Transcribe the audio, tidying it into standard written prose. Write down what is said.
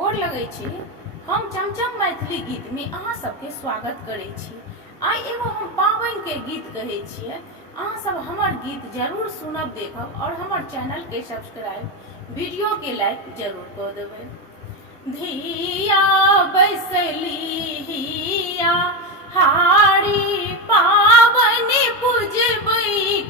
गोर लगै छी। हम चमचम मैथिली गीत में अहाँ सबके स्वागत करै छी। आई एगो हम पाबनि के गीत कहै छियै। अहाँ सब हमर गीत जरूर सुनब, देखब और हमर चैनल के सब्सक्राइब, वीडियो के लाइक जरूर कऽ देबै। धिया बैसली हिया हारी पाबनि पूजबै